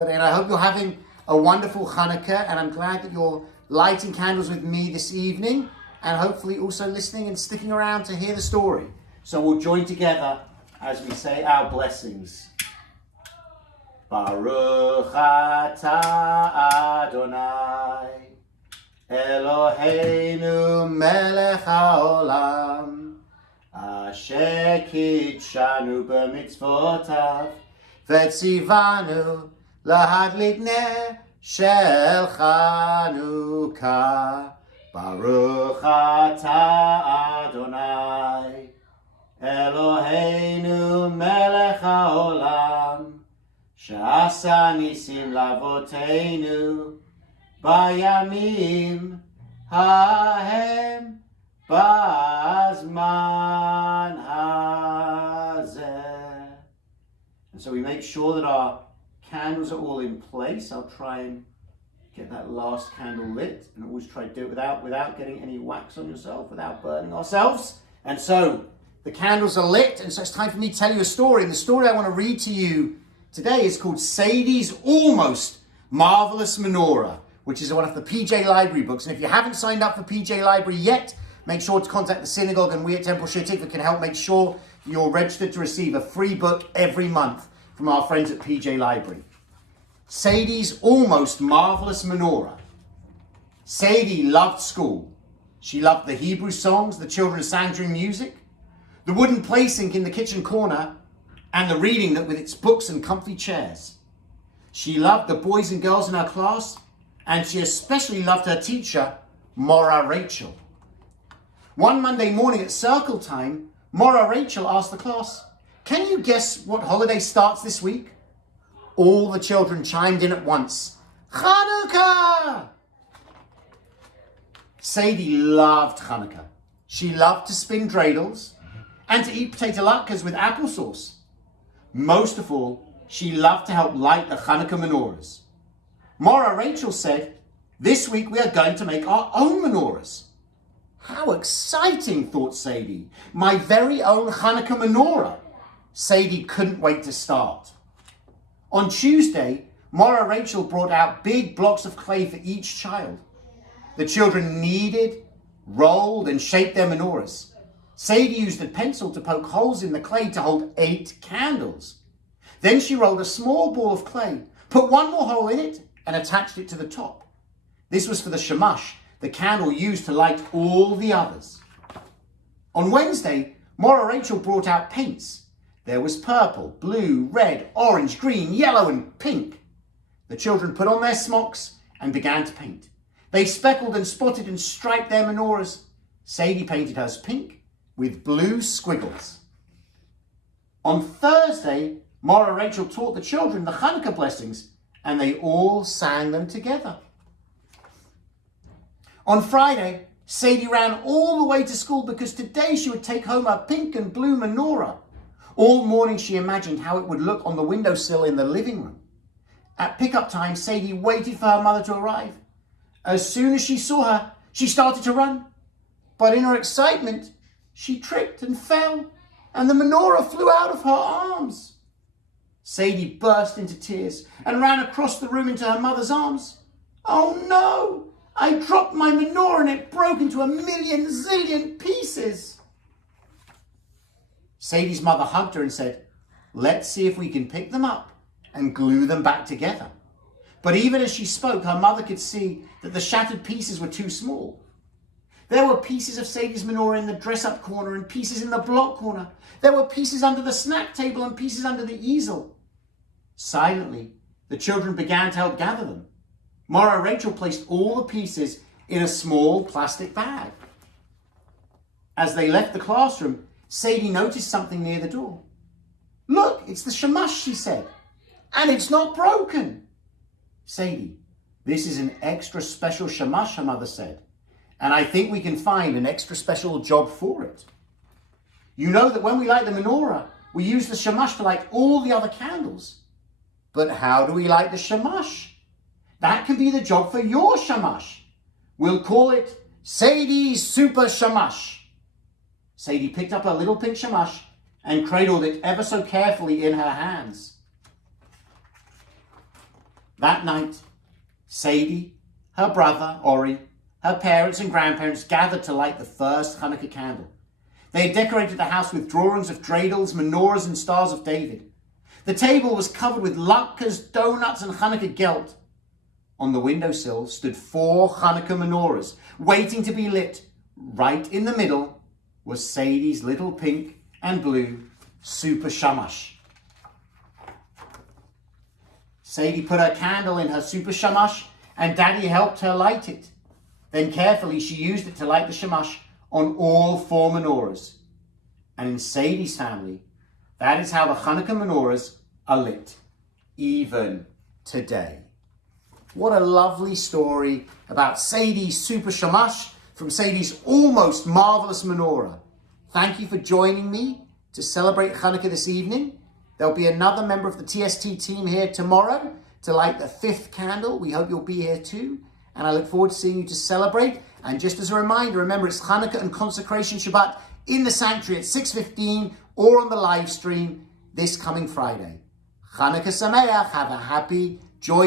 And I hope you're having a wonderful Hanukkah, and I'm glad that you're lighting candles with me this evening, and hopefully also listening and sticking around to hear the story. So we'll join together as we say our blessings. Baruch atah Adonai, Eloheinu melech haolam, asher kitshanu b'mitzvotav, v'tzivanu lahadlik ner shel Chanukah. Baruch atah Adonai, Eloheinu melech haolam, she'asa nisim lavoteinu bayamim hahem bazman hazeh. And so we make sure that our candles are all in place. I'll try and get that last candle lit, and always try to do it without getting any wax on yourself, without burning ourselves. And so the candles are lit, and so it's time for me to tell you a story. And the story I want to read to you today is called Sadie's Almost Marvelous Menorah, which is one of the PJ Library books. And if you haven't signed up for PJ Library yet, make sure to contact the synagogue, and we at Temple Shittik can help make sure you're registered to receive a free book every month from our friends at PJ Library. Sadie's Almost Marvelous Menorah. Sadie loved school. She loved the Hebrew songs the children sang during music, the wooden play sink in the kitchen corner, and the reading nook with its books and comfy chairs. She loved the boys and girls in her class, and she especially loved her teacher, Menorah Rachel. One Monday morning at circle time, Menorah Rachel asked the class, "Can you guess what holiday starts this week?" All the children chimed in at once. Hanukkah! Sadie loved Hanukkah. She loved to spin dreidels and to eat potato latkes with applesauce. Most of all, she loved to help light the Hanukkah menorahs. Menorah Rachel said, "This week we are going to make our own menorahs." How exciting, thought Sadie. My very own Hanukkah menorah. Sadie couldn't wait to start. On Tuesday, Menorah Rachel brought out big blocks of clay for each child. The children kneaded, rolled, and shaped their menorahs. Sadie used a pencil to poke holes in the clay to hold 8 candles. Then she rolled a small ball of clay, put one more hole in it, and attached it to the top. This was for the shamash, the candle used to light all the others. On Wednesday, Menorah Rachel brought out paints. There was purple, blue, red, orange, green, yellow, and pink. The children put on their smocks and began to paint. They speckled and spotted and striped their menorahs. Sadie painted hers pink with blue squiggles. On Thursday, Menorah Rachel taught the children the Hanukkah Blessings, and they all sang them together. On Friday, Sadie ran all the way to school because today she would take home her pink and blue menorah. All morning she imagined how it would look on the windowsill in the living room. At pickup time, Sadie waited for her mother to arrive. As soon as she saw her, she started to run. But in her excitement, she tripped and fell, and the menorah flew out of her arms. Sadie burst into tears and ran across the room into her mother's arms. "Oh no, I dropped my menorah and it broke into a million zillion pieces." Sadie's mother hugged her and said, "Let's see if we can pick them up and glue them back together." But even as she spoke, her mother could see that the shattered pieces were too small. There were pieces of Sadie's menorah in the dress-up corner and pieces in the block corner. There were pieces under the snack table and pieces under the easel. Silently, the children began to help gather them. Menorah Rachel placed all the pieces in a small plastic bag. As they left the classroom, Sadie noticed something near the door. "Look, it's the shamash," she said, "and it's not broken." "Sadie, this is an extra special shamash," her mother said, "and I think we can find an extra special job for it. You know that when we light the menorah, we use the shamash to light all the other candles. But how do we light the shamash? That can be the job for your shamash. We'll call it Sadie's Super Shamash." Sadie picked up her little pink shamash and cradled it ever so carefully in her hands. That night, Sadie, her brother, Ori, her parents and grandparents gathered to light the first Hanukkah candle. They had decorated the house with drawings of dreidels, menorahs, and stars of David. The table was covered with latkes, donuts, and Hanukkah gelt. On the windowsill stood 4 Hanukkah menorahs, waiting to be lit. Right in the middle was Sadie's little pink and blue super shamash. Sadie put her candle in her super shamash, and Daddy helped her light it. Then carefully she used it to light the shamash on all 4 menorahs. And in Sadie's family, that is how the Hanukkah menorahs are lit, even today. What a lovely story about Sadie's super shamash from Sadie's almost marvelous menorah. Thank you for joining me to celebrate Hanukkah this evening. There'll be another member of the TST team here tomorrow to light the 5th candle. We hope you'll be here too. And I look forward to seeing you to celebrate. And just as a reminder, remember it's Hanukkah and Consecration Shabbat in the sanctuary at 6:15 or on the live stream this coming Friday. Hanukkah Sameach. Have a happy, joyful